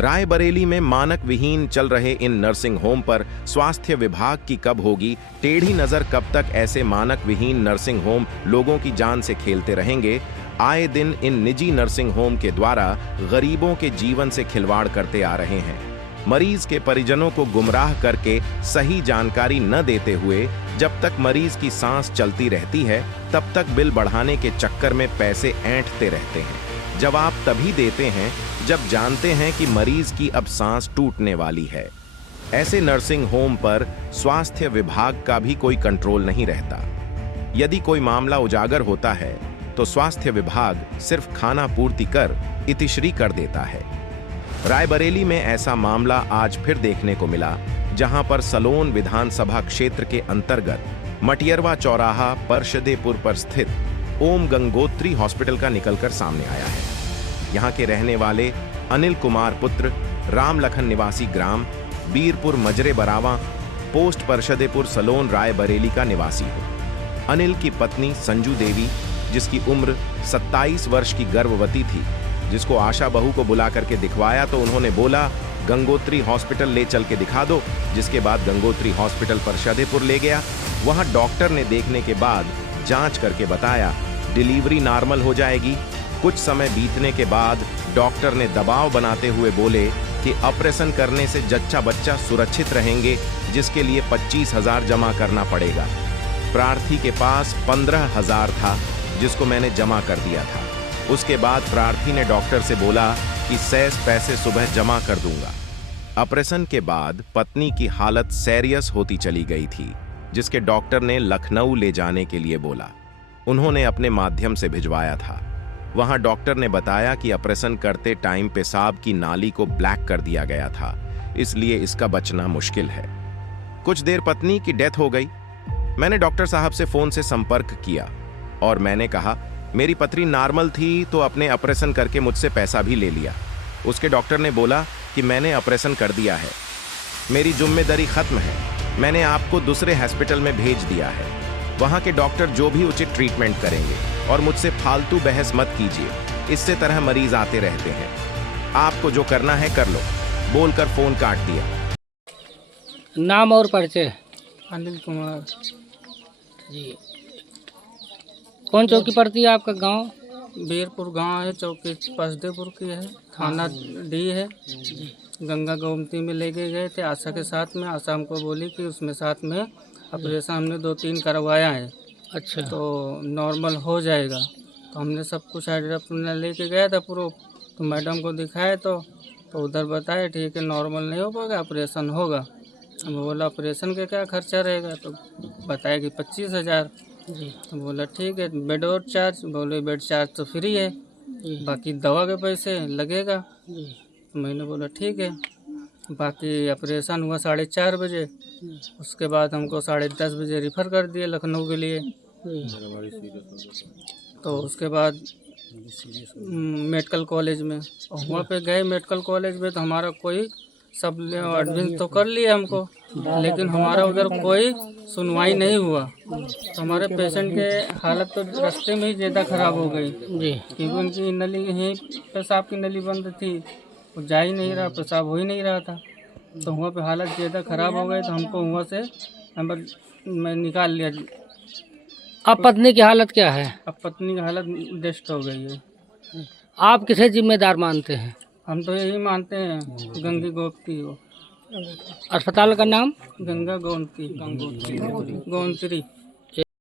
रायबरेली में मानक विहीन चल रहे इन नर्सिंग होम पर स्वास्थ्य विभाग की कब होगी टेढ़ी नजर? कब तक ऐसे मानक विहीन नर्सिंग होम लोगों की जान से खेलते रहेंगे? आए दिन इन निजी नर्सिंग होम के द्वारा गरीबों के जीवन से खिलवाड़ करते आ रहे हैं। मरीज के परिजनों को गुमराह करके सही जानकारी न देते हुए जब तक मरीज की सांस चलती रहती है तब तक बिल बढ़ाने के चक्कर में पैसे ऐंठते रहते हैं। जवाब तभी देते हैं जब जानते हैं कि मरीज की अब सांस टूटने वाली है। ऐसे नर्सिंग होम पर स्वास्थ्य विभाग का भी कोई कंट्रोल नहीं रहता। यदि कोई मामला उजागर होता है तो स्वास्थ्य विभाग सिर्फ खाना पूर्ति कर इतिश्री कर देता है। रायबरेली में ऐसा मामला आज फिर देखने को मिला, जहां पर सलोन विधानसभा क्षेत्र के अंतर्गत मटियरवा चौराहा परशदेपुर पर स्थित ओम गंगोत्री हॉस्पिटल का निकलकर सामने आया है। यहाँ के रहने वाले अनिल कुमार पुत्र राम लखन निवासी ग्राम बीरपुर मजरे बरावा पोस्ट परशदेपुर सलोन रायबरेली का निवासी हो। अनिल की पत्नी संजू देवी, जिसकी उम्र 27 वर्ष की गर्भवती थी, जिसको आशा बहू को बुला करके दिखवाया तो उन्होंने बोला गंगोत्री हॉस्पिटल ले चल के दिखा दो। जिसके बाद गंगोत्री हॉस्पिटल परशदेपुर ले गया। वहां डॉक्टर ने देखने के बाद जांच करके बताया डिलीवरी नॉर्मल हो जाएगी। कुछ समय बीतने के बाद डॉक्टर ने दबाव बनाते हुए बोले कि ऑपरेशन करने से जच्चा बच्चा सुरक्षित रहेंगे, जिसके लिए 25,000 जमा करना पड़ेगा। प्रार्थी के पास 15,000 था, जिसको मैंने जमा कर दिया था। उसके बाद प्रार्थी ने डॉक्टर से बोला कि शेष पैसे सुबह जमा कर दूंगा। ऑपरेशन के बाद पत्नी की हालत सीरियस होती चली गई थी, जिसके डॉक्टर ने लखनऊ ले जाने के लिए बोला। उन्होंने अपने माध्यम से भिजवाया था। वहां डॉक्टर ने बताया कि ऑपरेशन करते टाइम पेशाब की नाली को ब्लैक कर दिया गया था, इसलिए इसका बचना मुश्किल है। कुछ देर पत्नी की डेथ हो गई। मैंने डॉक्टर साहब से फोन से संपर्क किया और मैंने कहा मेरी पत्नी नॉर्मल थी तो अपने ऑपरेशन करके मुझसे पैसा भी ले लिया। उसके डॉक्टर ने बोला कि मैंने ऑपरेशन कर दिया है, मेरी जिम्मेदारी खत्म है, मैंने आपको दूसरे हॉस्पिटल में भेज दिया है। वहाँ के डॉक्टर जो भी उचित ट्रीटमेंट करेंगे और मुझसे फालतू बहस मत कीजिए, इससे तरह मरीज आते रहते हैं। आपको जो करना है कर लो, बोलकर फोन काट दिया। नाम और परिचय? अनिल कुमार जी। कौन चौकी पड़ती है आपका गांव? बीरपुर गांव है, चौकी परशदेपुर की है, थाना डी है। गंगा गोमती में लेके गए थे आशा के साथ में। आशा हमको बोली कि उसमें साथ में ऑपरेशन हमने 2-3 करवाया है, अच्छा, तो नॉर्मल हो जाएगा। तो हमने सब कुछ एड्रेस अपना लेके गया था प्रूफ, तो मैडम को दिखाए तो उधर बताया ठीक है नॉर्मल नहीं हो पाएगा, ऑपरेशन होगा। हम बोला ऑपरेशन का क्या खर्चा रहेगा? तो बताया कि 25,000। जी तो बोला ठीक है, बेड और चार्ज? बोले बेड चार्ज तो फ्री है, जी बाकी दवा के पैसे लगेगा। जी तो मैंने बोला ठीक है। बाकी ऑपरेशन हुआ 4:30 बजे। उसके बाद हमको 10:30 बजे रिफ़र कर दिया लखनऊ के लिए। तो उसके बाद मेडिकल कॉलेज में, और वहाँ पे गए मेडिकल कॉलेज में तो हमारा कोई सब एडमिट तो कर लिया हमको, लेकिन हमारा उधर कोई सुनवाई नहीं हुआ। तो हमारे पेशेंट के हालत तो रास्ते में ही ज़्यादा ख़राब हो गई, जी क्योंकि उनकी नली यहीं पेशाब की नली बंद थी, वो जा ही नहीं रहा, पेशाब हो ही नहीं रहा था। तो वहाँ पे हालत ज़्यादा ख़राब हो गई, तो हमको वहाँ से मैं निकाल लिया। अब पत्नी की हालत क्या है? अब पत्नी की हालत डेस्ट हो गई है। आप किसे जिम्मेदार मानते हैं? हम तो यही मानते हैं गंगी गोमती हो। अस्पताल का नाम? गंगा गोमती गोमती।